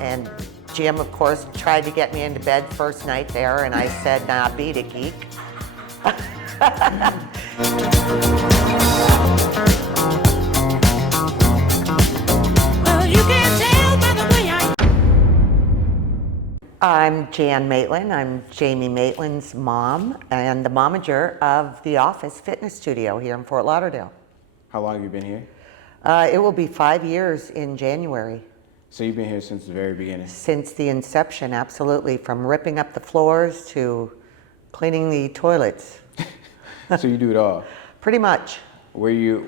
And Jim, of course, tried to get me into bed first night there, and I said, nah, beat it, geek. Well, you can tell by the way I... I'm Jan Maitland. I'm Jamie Maitland's mom and the momager of the Office Fitness Studio here in Fort Lauderdale. How long have you been here? It will be 5 years in January. So you've been here since the very beginning? Since the inception, absolutely. From ripping up the floors to cleaning the toilets. So you do it all? Pretty much. Were you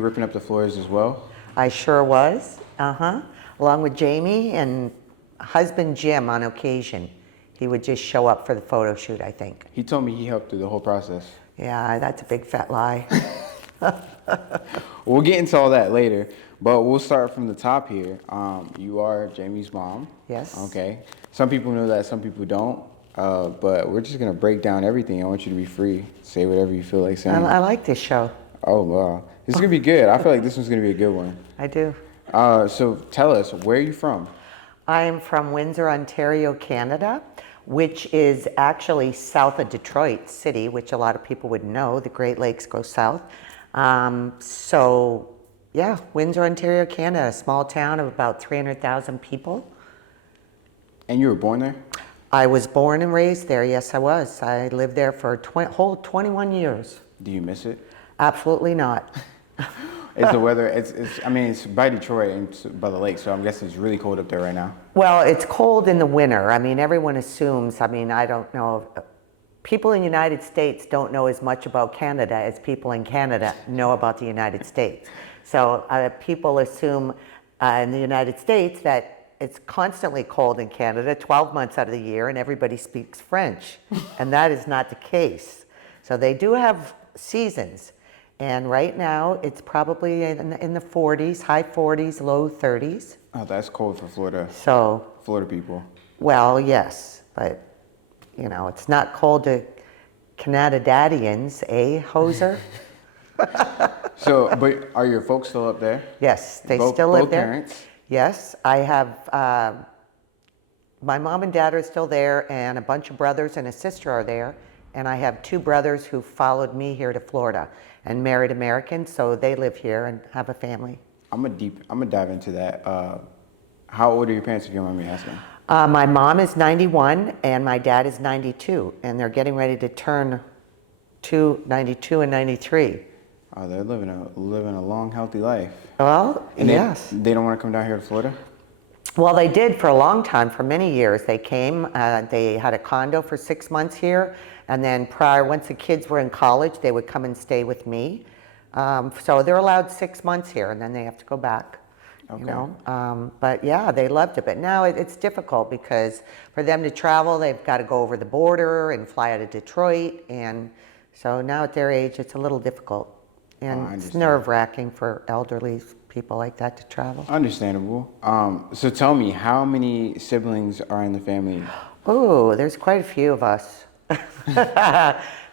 ripping up the floors as well? I sure was, along with Jamie and husband Jim on occasion. He would just show up for the photo shoot, I think. He told me he helped through the whole process. Yeah, that's a big fat lie. We'll get into all that later, but we'll start from the top here. You are Jamie's mom. Yes. Okay. Some people know that, some people don't. But we're just gonna break down everything. I want you to be free. Say whatever you feel like saying. I like this show. Oh wow, this is gonna be good. I feel like this one's gonna be a good one. I do. So tell us, where are you from? I am from Windsor, Ontario, Canada, which is actually south of Detroit City, which a lot of people would know. The Great Lakes go south. So yeah, Windsor, Ontario, Canada, a small town of about 300,000 people. And you were born there? I was born and raised there, yes I was. I lived there for a whole 21 years. Do you miss it? Absolutely not. Is the weather, it's by Detroit and it's by the lake, so I'm guessing it's really cold up there right now. Well, it's cold in the winter. I mean, everyone assumes, I don't know, people in the United States don't know as much about Canada as people in Canada know about the United States. So people assume in the United States that it's constantly cold in Canada, 12 months out of the year, and everybody speaks French. And that is not the case. So they do have seasons. And right now, it's probably in the 40s, high 40s, low 30s. Oh, that's cold for Florida. So, Florida people. well, yes, but you know, it's not cold to Canadadians, eh, hoser? So, but are your folks still up there? Yes, they Both- still live both there. parents? Yes, I have, my mom and dad are still there, and a bunch of brothers and a sister are there. And I have two brothers who followed me here to Florida and married Americans, so they live here and have a family. I'm gonna dive into that. How old are your parents, if you don't mind me asking? My mom is 91 and my dad is 92, and they're getting ready to turn 92 and 93. Oh, they're living a long, healthy life. Well, And yes. They don't want to come down here to Florida? Well, they did for a long time, for many years. They came, they had a condo for 6 months here, and then once the kids were in college, they would come and stay with me. So they're allowed 6 months here, and then they have to go back. Okay. You know, but yeah, they loved it. But now it's difficult because for them to travel, they've got to go over the border and fly out of Detroit, and so now at their age, it's a little difficult, and it's understand. nerve-wracking for elderly people like that to travel. Understandable. So tell me, how many siblings are in the family? Oh, there's quite a few of us.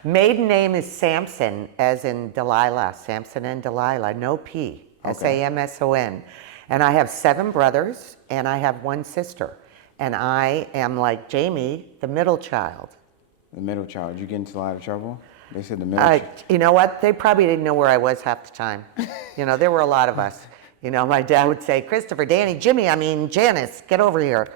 Maiden name is Samson, as in Delilah, Samson and Delilah, no P, Samson. And I have 7 brothers, and I have 1 sister. And I am, like Jamie, the middle child. The middle child. Did you get into a lot of trouble? They said the middle child. You know what? They probably didn't know where I was half the time. You know, there were a lot of us. You know, my dad would say, Christopher, Danny, Jimmy, Janice, get over here.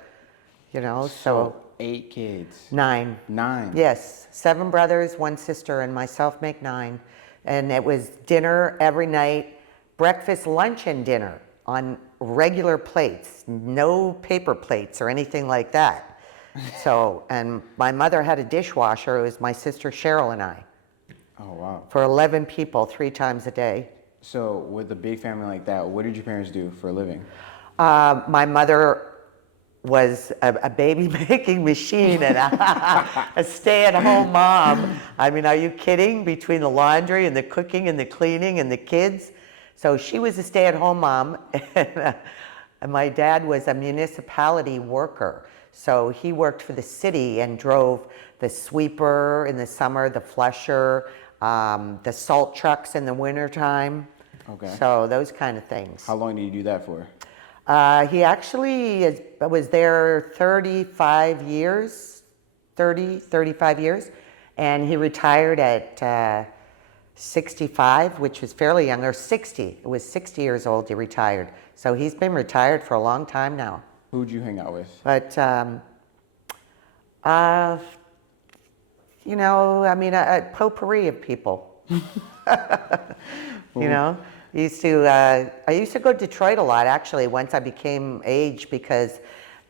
You know, so 8 kids. 9. 9. Yes, 7 brothers, 1 sister, and myself make 9. And it was dinner every night, breakfast, lunch, and dinner on regular plates, no paper plates or anything like that. So, and my mother had a dishwasher. It was my sister Cheryl and I. Oh, wow. For 11 people, 3 times a day. So with a big family like that, what did your parents do for a living? My mother was a baby making machine and a stay-at-home mom. Are you kidding? Between the laundry and the cooking and the cleaning and the kids. So she was a stay-at-home mom, and my dad was a municipality worker. So he worked for the city and drove the sweeper in the summer, the flusher, the salt trucks in the wintertime. Okay. So those kind of things. How long did you do that for? He actually was there 35 years, 35 years, and he retired at 65, which was fairly young, or 60. It was 60 years old he retired. So he's been retired for a long time now. Who'd you hang out with? But, you know, I mean, a potpourri of people. You know, I used to go to Detroit a lot, actually, once I became age, because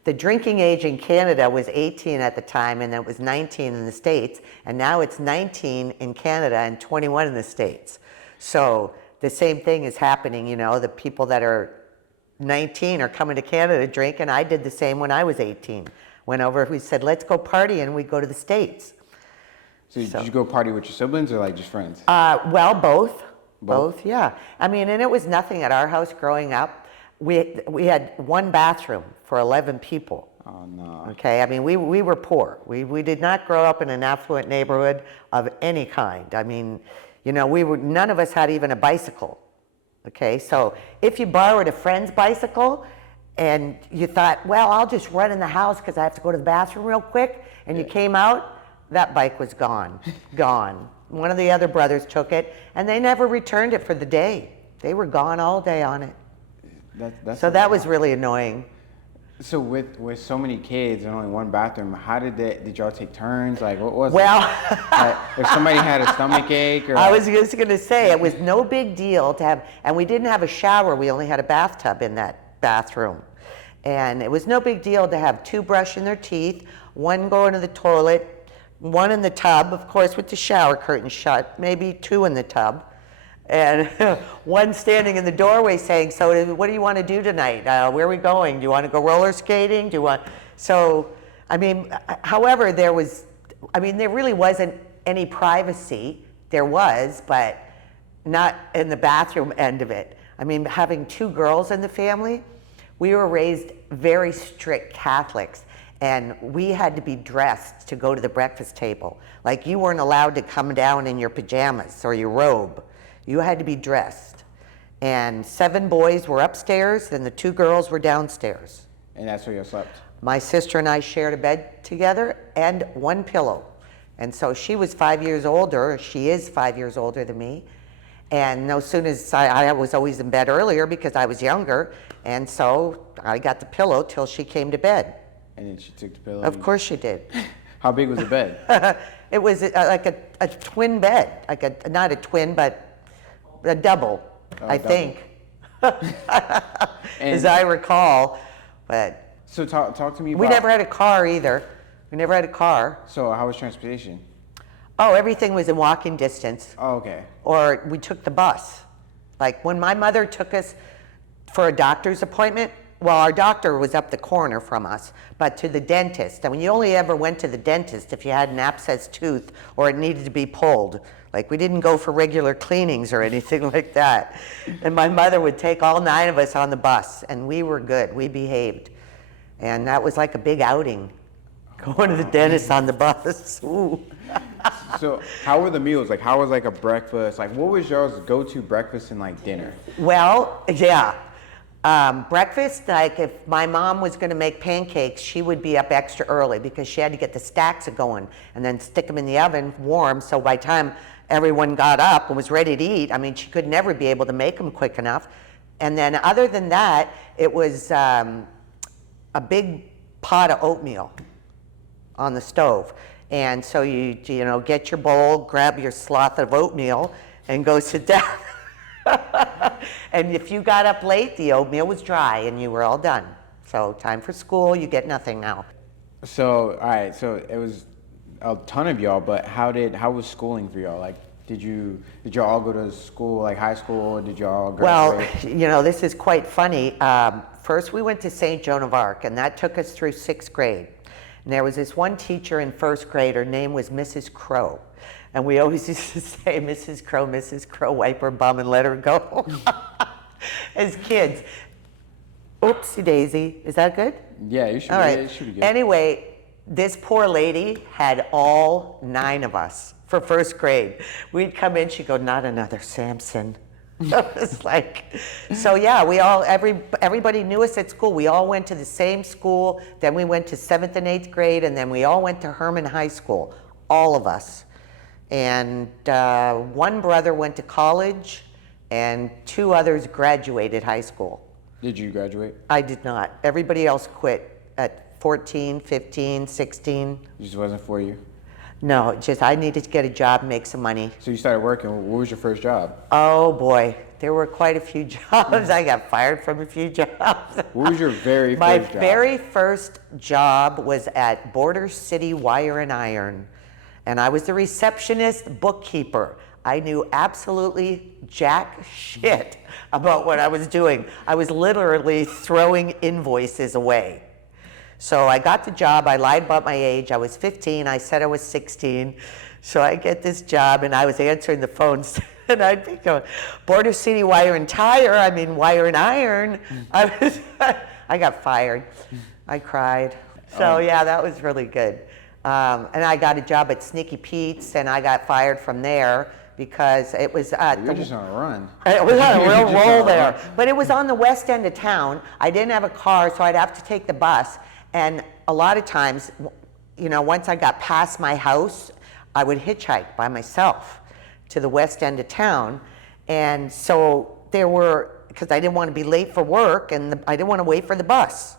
the drinking age in Canada was 18 at the time, and it was 19 in the States, and now it's 19 in Canada and 21 in the States. So the same thing is happening, you know, the people that are 19 are coming to Canada to drink, and I did the same when I was 18. Went over, we said, let's go party, and we'd go to the States. So did you go party with your siblings or like just friends? Well, both. Both, yeah. I mean, and it was nothing at our house growing up. We had one bathroom for 11 people. Oh, no. Okay, I mean, we were poor. We did not grow up in an affluent neighborhood of any kind. I mean, you know, none of us had even a bicycle. Okay, so if you borrowed a friend's bicycle and you thought, well, I'll just run in the house because I have to go to the bathroom real quick, and you came out, that bike was gone, gone. One of the other brothers took it, and they never returned it for the day. They were gone all day on it. So that was really annoying. So with so many kids and only one bathroom, how did y'all take turns? Like, what was Well, it? If somebody had a stomach ache or... I was just going to say, it was no big deal to have, and we didn't have a shower, we only had a bathtub in that bathroom. And it was no big deal to have two brushing their teeth, one going to the toilet, one in the tub, of course, with the shower curtain shut, maybe two in the tub, and one standing in the doorway saying, so what do you want to do tonight? Where are we going? Do you want to go roller skating? Do you want... So, I mean, however, there really wasn't any privacy. There was, but not in the bathroom end of it. I mean, having two girls in the family, we were raised very strict Catholics. And we had to be dressed to go to the breakfast table. Like, you weren't allowed to come down in your pajamas or your robe. You had to be dressed. And 7 boys were upstairs and the 2 girls were downstairs. And that's where you slept? My sister and I shared a bed together and one pillow. And so she was 5 years older, she is 5 yeas older than me. And as soon as I was always in bed earlier because I was younger, and so I got the pillow till she came to bed. And then she took the pillow? Of course she did. How big was the bed? It was like a twin bed, like not a twin, but a double, I think, as I recall. But so talk to me about... We never had a car either. We never had a car. So how was transportation? Oh, everything was in walking distance. Oh, okay. Or we took the bus. Like when my mother took us for a doctor's appointment, well, our doctor was up the corner from us, but to the dentist. I mean, you only ever went to the dentist if you had an abscessed tooth or it needed to be pulled. Like, we didn't go for regular cleanings or anything like that. And my mother would take all 9 of us on the bus, and we were good. We behaved. And that was like a big outing, going to the dentist on the bus. Ooh. So how were the meals? Like, how was like a breakfast? Like, what was y'all's go-to breakfast and like dinner? Well, yeah. Breakfast, like if my mom was going to make pancakes, she would be up extra early because she had to get the stacks going and then stick them in the oven warm. So by the time everyone got up and was ready to eat, I mean, she could never be able to make them quick enough. And then other than that, it was a big pot of oatmeal on the stove. And so you know, get your bowl, grab your sloth of oatmeal, and go sit down. And if you got up late, the oatmeal was dry and you were all done. So time for school, you get nothing now. So, all right, so it was a ton of y'all, but how was schooling for y'all? Like, did y'all all go to school, like high school, or did y'all graduate? Well, you know, this is quite funny. First we went to St. Joan of Arc, and that took us through 6th grade. And there was this one teacher in 1st grade, her name was Mrs. Crow. And we always used to say, Mrs. Crow, wipe her bum and let her go. As kids. Oopsie daisy. Is that good? Yeah, you should, all right. It should be good. Anyway, this poor lady had all 9 of us for 1st grade. We'd come in, she'd go, not another Samson. It was like, so yeah, everybody knew us at school. We all went to the same school. Then we went to 7th and 8th grade, and then we all went to Herman High School, all of us. And one brother went to college, and 2 others graduated high school. Did you graduate? I did not. Everybody else quit at 14, 15, 16. It just wasn't for you? No, just I needed to get a job and make some money. So you started working. What was your first job? Oh boy, there were quite a few jobs. I got fired from a few jobs. What was your very My first job? very first job was at Border City Wire and Iron, and I was the receptionist bookkeeper. I knew absolutely jack shit about what I was doing. I was literally throwing invoices away. So I got the job, I lied about my age, I was 15, I said I was 16. So I get this job and I was answering the phones and I'd be going, Border City Wire and Tire, I mean Wire and Iron. I got fired, I cried. So yeah, that was really good. And I got a job at Sneaky Pete's and I got fired from there because it was at You're just on a run. it was on a real Just roll on a there. run. But it was on the west end of town. I didn't have a car, so I'd have to take the bus. And a lot of times, you know, once I got past my house, I would hitchhike by myself to the west end of town. And so there were, because I didn't want to be late for work and I didn't want to wait for the bus.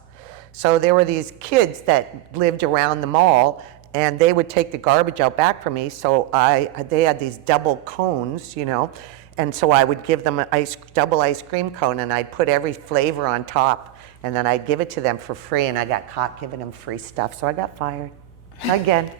So there were these kids that lived around the mall and they would take the garbage out back for me. So they had these double cones, you know, and so I would give them a double ice cream cone and I'd put every flavor on top and then I'd give it to them for free and I got caught giving them free stuff. So I got fired again.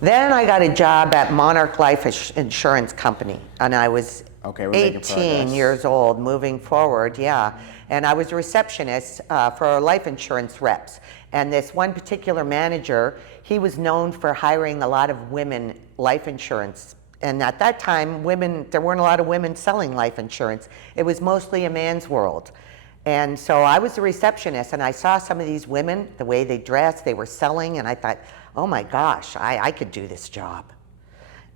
Then I got a job at Monarch Life Insurance Company and I was Okay, we're making 18 progress. years old, moving forward, yeah. And I was a receptionist for life insurance reps. And this one particular manager, he was known for hiring a lot of women life insurance. And at that time, there weren't a lot of women selling life insurance. It was mostly a man's world. And so I was a receptionist and I saw some of these women, the way they dressed, they were selling, and I thought, oh my gosh, I could do this job.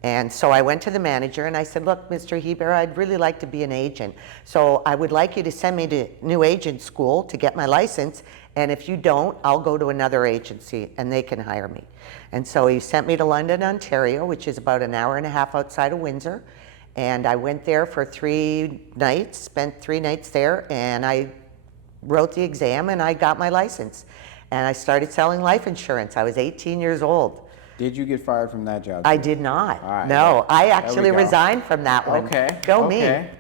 And so I went to the manager and I said, look, Mr. Heber, I'd really like to be an agent. So I would like you to send me to new agent school to get my license. And if you don't, I'll go to another agency and they can hire me. And so he sent me to London, Ontario, which is about an hour and a half outside of Windsor. And I went there for 3 nights, spent 3 nights there, and I wrote the exam and I got my license. And I started selling life insurance. I was 18 years old. Did you get fired from that job? I did not. All right. No, I There we actually go. resigned from that one. Okay. Go okay.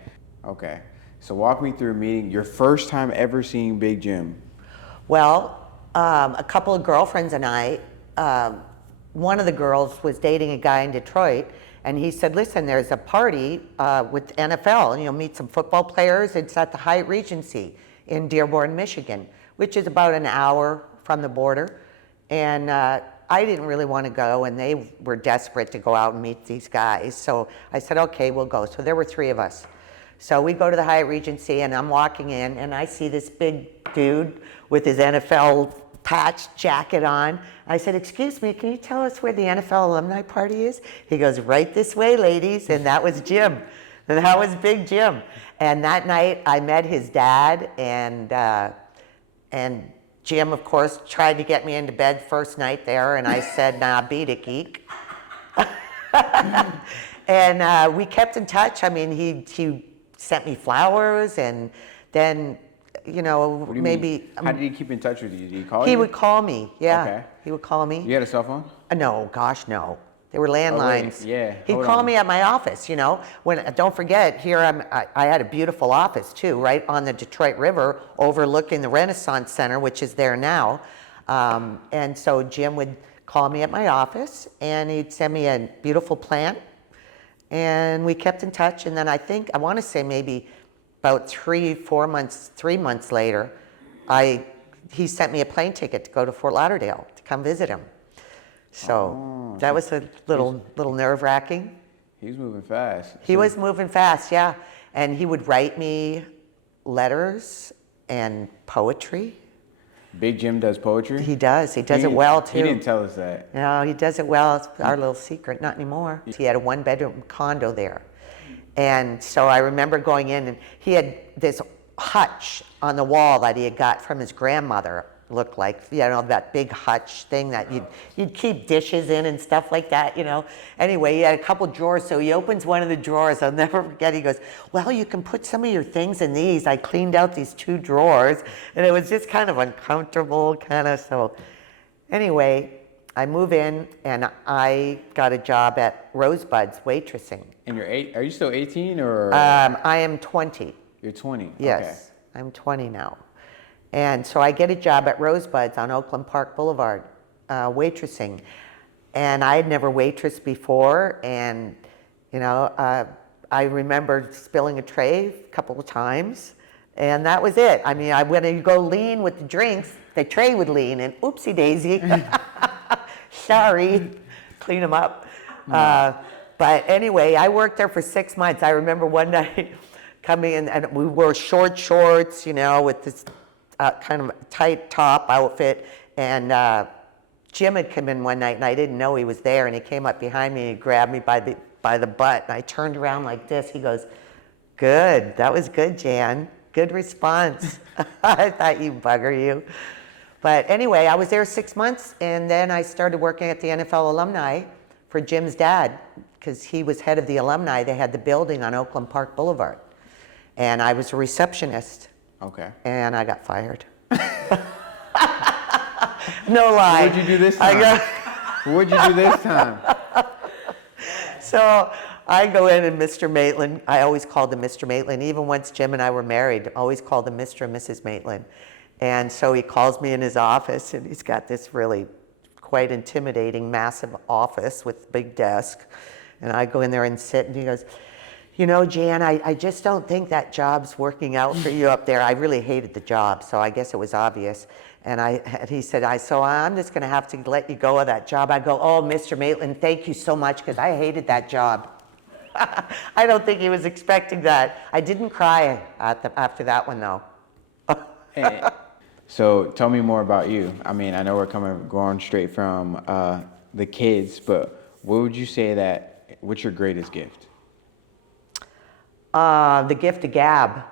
me. Okay. So walk me through meeting your first time ever seeing Big Jim. Well, a couple of girlfriends and I, one of the girls was dating a guy in Detroit, and he said, listen, there's a party with NFL, and you'll meet some football players. It's at the Hyatt Regency in Dearborn, Michigan, which is about an hour from the border. And I didn't really want to go, and they were desperate to go out and meet these guys. So I said, okay, we'll go. So there were 3 of us. So we go to the Hyatt Regency, and I'm walking in, and I see this big dude with his NFL patch jacket on. I said, excuse me, can you tell us where the NFL alumni party is? He goes, right this way, ladies. And that was Jim. And that was Big Jim. And that night, I met his dad, and Jim, of course, tried to get me into bed first night there, and I said, nah, beat it, geek. And we kept in touch. I mean, he sent me flowers, and then, you know, What do you maybe... mean? How did he keep in touch with you? Did he call you? He would call me, yeah. Okay. He would call me. You had a cell phone? No, gosh, no. They were landlines. yeah, He'd hold call on. me at my office, you know. Don't forget, here I had a beautiful office too, right on the Detroit River, overlooking the Renaissance Center, which is there now. And so Jim would call me at my office, and he'd send me a beautiful plant, and we kept in touch. And then I want to say maybe about 3 months later, he sent me a plane ticket to go to Fort Lauderdale to come visit him. So that was a little nerve-wracking. He was moving fast. He was moving fast, yeah. And he would write me letters and poetry. Big Jim does poetry? He does. He does it well, too. He didn't tell us that. No, he does it well. It's our little secret. Not anymore. He had a 1-bedroom condo there. And so I remember going in, and he had this hutch on the wall that he had got from his grandmother, looked like, you know, that big hutch thing that you'd keep dishes in and stuff like that, you know. Anyway, he had a couple drawers, so he opens one of the drawers. I'll never forget. He goes, well, you can put some of your things in these. I cleaned out these 2 drawers, and it was just kind of uncomfortable, kind of. So anyway, I move in, and I got a job at Rosebud's waitressing. And are you still 18 or? I am 20. You're 20. Yes, I'm 20 now. And so I get a job at Rosebud's on Oakland Park Boulevard, waitressing. And I had never waitressed before, and you know, I remember spilling a tray a couple of times, and that was it. I mean, when you go lean with the drinks, the tray would lean, and oopsie daisy, sorry, clean them up. But anyway, I worked there for 6 months. I remember one night coming in, and we wore short shorts, you know, with this kind of tight top outfit, and Jim had come in one night, and I didn't know he was there, and he came up behind me and he grabbed me by the butt, and I turned around like this. He goes, good, that was good, Jan, good response. I thought, you bugger, you. But anyway, I was there 6 months, and then I started working at the NFL alumni for Jim's dad, because he was head of the alumni. They had the building on Oakland Park Boulevard, and I was a receptionist. Okay. And I got fired. No lie. What'd you do this time? What'd you do this time? So I go in, and Mr. Maitland, I always called him Mr. Maitland, even once Jim and I were married, always called him Mr. and Mrs. Maitland. And so he calls me in his office, and he's got this really quite intimidating, massive office with a big desk. And I go in there and sit, and he goes, you know, Jan, I just don't think that job's working out for you up there. I really hated the job, so I guess it was obvious. And he said, so I'm just going to have to let you go of that job. I go, oh, Mr. Maitland, thank you so much, because I hated that job. I don't think he was expecting that. I didn't cry after that one, though. Hey, so tell me more about you. I mean, I know we're going straight from the kids, but what would you say what's your greatest gift? The gift of gab.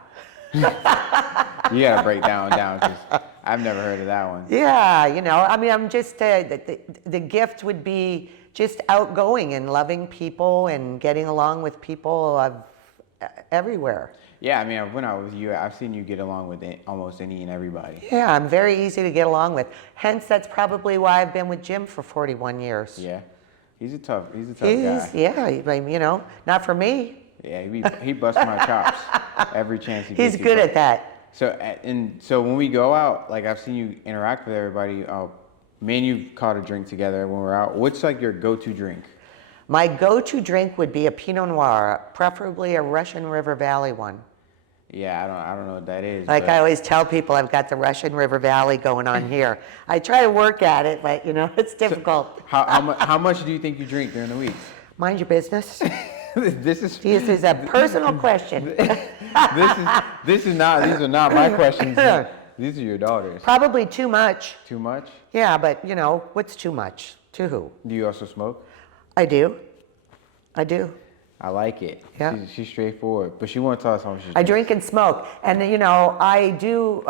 You gotta break down, because I've never heard of that one. Yeah, you know, I mean, I'm just, the gift would be just outgoing and loving people and getting along with people everywhere. Yeah, I mean, when I was with you, I've seen you get along with almost any and everybody. Yeah, I'm very easy to get along with. Hence, that's probably why I've been with Jim for 41 years. Yeah, he's a tough guy. Yeah, you know, not for me. Yeah, he busts my chops every chance he gets. He's good at that. So when we go out, like I've seen you interact with everybody. Me and you caught a drink together when we're out. What's like your go-to drink? My go-to drink would be a Pinot Noir, preferably a Russian River Valley one. Yeah, I don't know what that is. Like I always tell people, I've got the Russian River Valley going on here. I try to work at it, but you know, it's difficult. So how much do you think you drink during the week? Mind your business. This is a personal question. These are not my questions. These are your daughters. Probably too much. Too much? Yeah, but you know, what's too much? To who? Do you also smoke? I do. I like it. Yeah. She's straightforward, but she won't tell us how much she's I drink and smoke, and you know, I do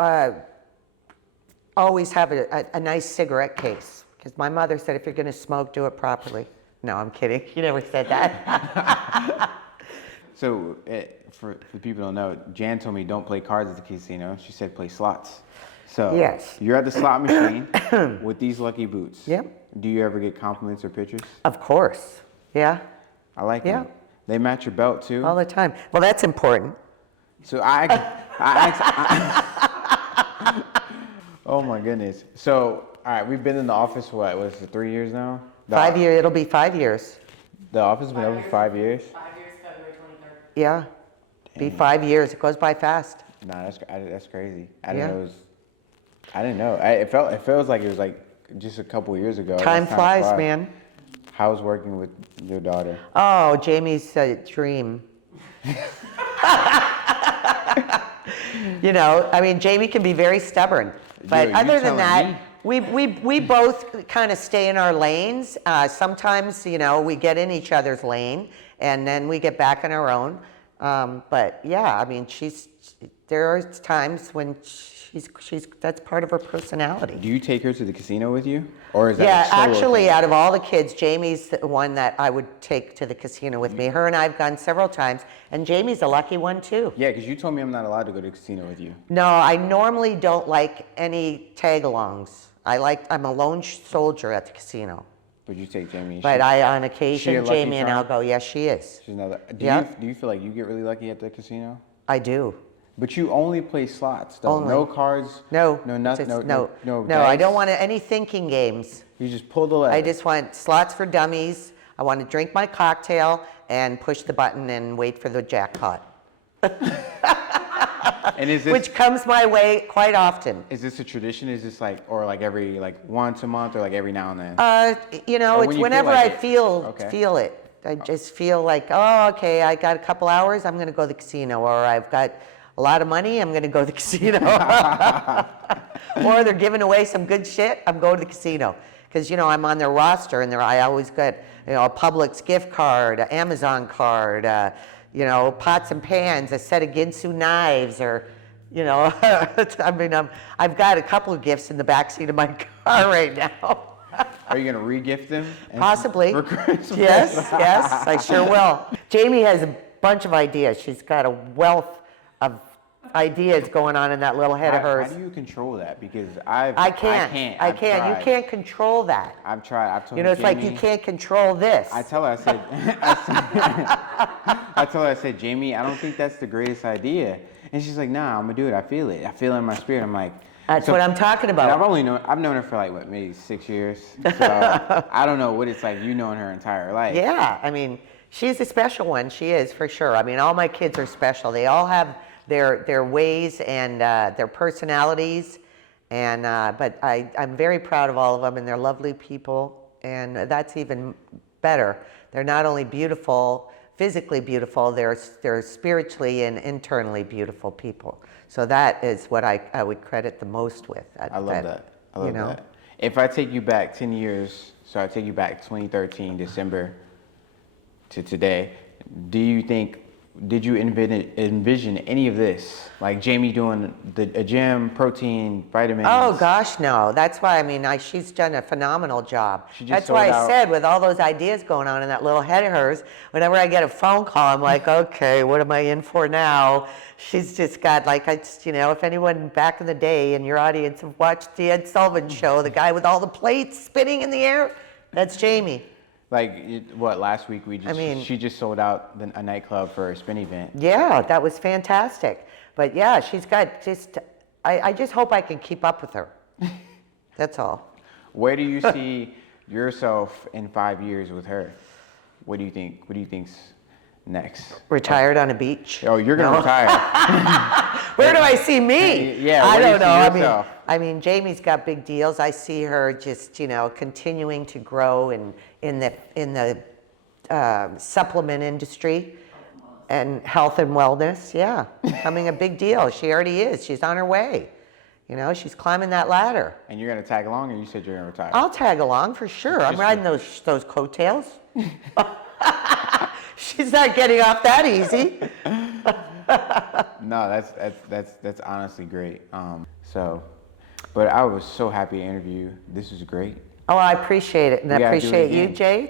always have a nice cigarette case, because my mother said if you're going to smoke, do it properly. No, I'm kidding. You never said that. So, for the people who don't know, Jan told me don't play cards at the casino. She said play slots. So, yes. You're at the slot machine with these lucky boots. Yep. Do you ever get compliments or pictures? Of course. Yeah. I like Yeah. them. They match your belt too. All the time. Well, that's important. So oh my goodness. So, all right, we've been in the office for what was it, 3 years now? 5 years. It'll be 5 years. The office has been open for 5 years? 5 years, February 23rd. Yeah. Be 5 years. It goes by fast. Nah, that's crazy. Yeah. I didn't know. It feels like it was like just a couple years ago. Time flies, man. How's working with your daughter? Oh, Jamie's a dream. You know, I mean, Jamie can be very stubborn, but Dude, other you than telling that, me? we both kind of stay in our lanes. Sometimes, you know, we get in each other's lane, and then we get back in our own. But yeah, I mean, there are times when that's part of her personality. Do you take her to the casino with you, or is that Yeah, a solo actually, thing? out of all the kids, Jamie's the one that I would take to the casino with me. Her and I have gone several times, and Jamie's a lucky one too. Yeah, because you told me I'm not allowed to go to the casino with you. No, I normally don't like any tag-alongs. I'm a lone soldier at the casino. Would you take Jamie? But on she a occasion, lucky Jamie and I'll charm? go, yes, she is. She's another. Yeah. Do you feel like you get really lucky at the casino? I do. But you only play slots, though. Only. No cards. No. No nothing. just- No. No, Dice? I don't want any thinking games. You just pull the lever. I just want slots for dummies. I want to drink my cocktail and push the button and wait for the jackpot, And is this which comes my way quite often. is this a tradition? Is this like every once a month or like every now and then? Or when it's you feel whenever like I it. Okay. feel it. I just feel like, oh, okay, I got a couple hours, I'm going to go to the casino, or I've got a lot of money, I'm going to go to the casino. Or they're giving away some good shit, I'm going to the casino. Because, I'm on their roster, and I always get, a Publix gift card, an Amazon card, pots and pans, a set of Ginsu knives, or, I mean, I've got a couple of gifts in the backseat of my car right now. Are you gonna re-gift them? Possibly. For Christmas? Yes, I sure will. Jamie has a bunch of ideas. She's got a wealth of ideas going on in that little head of How hers. do you control that? Because I can't. I've You tried. can't control that. I've tried. I've told It's like you Jamie- can't control this. I tell her, I told her, I said, Jamie, I don't think that's the greatest idea. And she's like, nah, I'm gonna do it. I feel it. I feel it in my spirit. I'm like, That's what I'm talking and about. I've known her for maybe 6 years. So I don't know what it's like you knowing her entire life. Yeah, I mean, she's a special one. She is, for sure. I mean, all my kids are special. They all have their ways and their personalities. And but I'm very proud of all of them, and they're lovely people. And that's even better. They're not only beautiful, physically beautiful, they're spiritually and internally beautiful people. So that is what I would credit the most with. I love that. I love you know? that. If I take you back 10 years, so I take you back 2013, December to today, did you envision any of this? Like Jamie doing a gym, protein, vitamins? Oh gosh, no. That's why, I mean, she's done a phenomenal job. She just That's why sold I out- said, with all those ideas going on in that little head of hers, whenever I get a phone call, I'm like, okay, what am I in for now? She's just got if anyone back in the day in your audience have watched the Ed Sullivan Show, the guy with all the plates spinning in the air, that's Jamie. Last week she just sold out a nightclub for a spin event. Yeah, that was fantastic. But yeah, she's got I just hope I can keep up with her. That's all. Where do you see yourself in 5 years with her? What do you think? What do you think's next? Retired on a beach. Oh, you're gonna retire. Where do I see me? Yeah, I where do you don't know. see yourself? I mean, Jamie's got big deals. I see her just, continuing to grow in the supplement industry and health and wellness. Yeah, becoming a big deal. She already is. She's on her way. She's climbing that ladder. And you're gonna tag along, or you said you're gonna retire? I'll tag along for sure. I'm Just riding those coattails. She's not getting off that easy. No, that's honestly great. But I was so happy to interview you. This was great. Oh, I appreciate it, and I We gotta do it appreciate you, again. Jay.